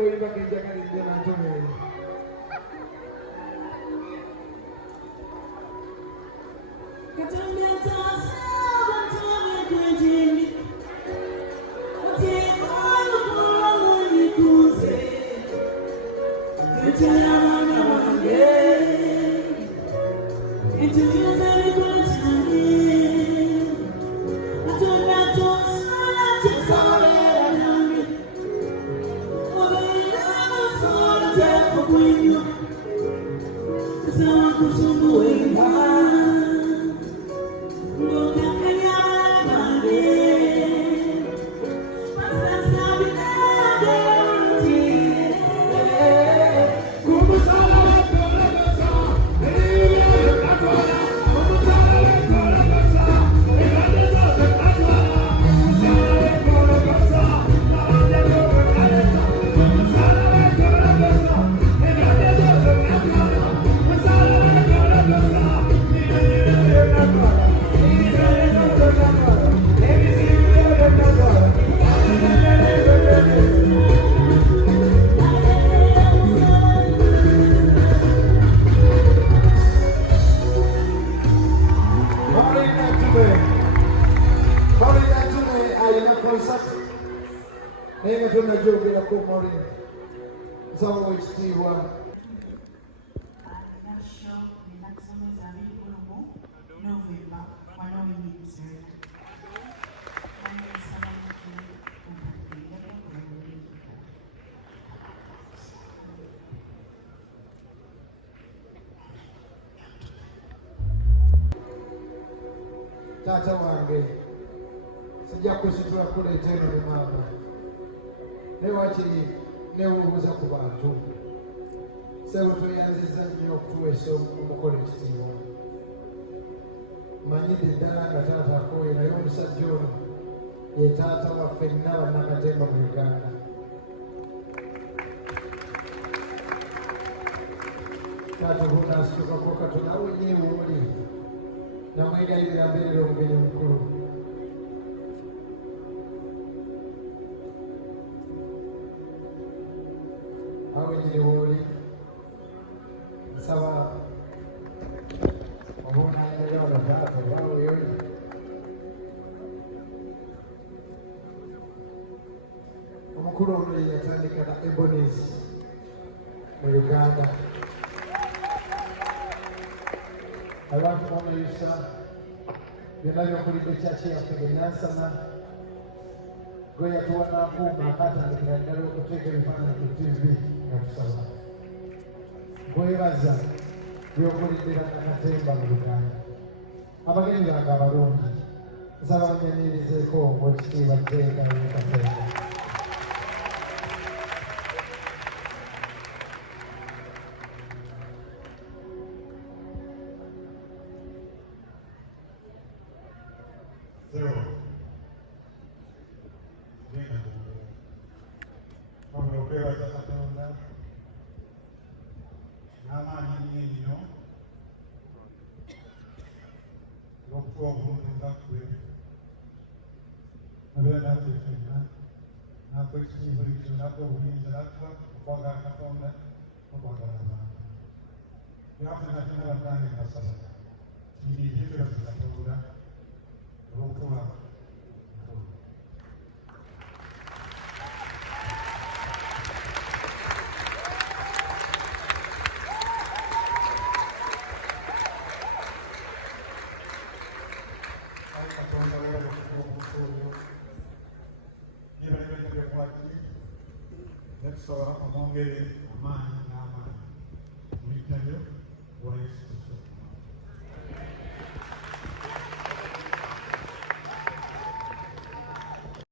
oyimba kenjagalidde nantomeere Nenga tunajogera ko Maureen nsawo ekitiibwa taata wange sijja kusitula kuleeta eno ne maama ne wakiri newuubuza ku bantu sebo tweyanziza nnyo okutuweesa omukola ekitiibwa manyidde ddala nga taata akooye naye omusajja ono ye taata waffe nnina bannakatemba mu Uganda taata obunaasitukako Katonda awo nyeewuuli namwegayirira mbeerera omugenyi omukulu awe nyini wooli nsaba obunaayinira abataata obaaweyoyi omukulu ono ye yatandika na Ebonies mu Uganda abantu bamuyisa byonna byokulidde kyaki yaffe genansana gwe yatuwa n'akuuma akatandikira ddala okuteeka ebifaananyi ku TV nga tusaba bwebaza byokulidde bannakatemba mu Uganda abagenyi bange abalungi nsaba munyanyirizeeko ng'ekitiibwa Tteeka y'Ekatemba Let's start off among it, Aman, Naman, Mitayo, Boris,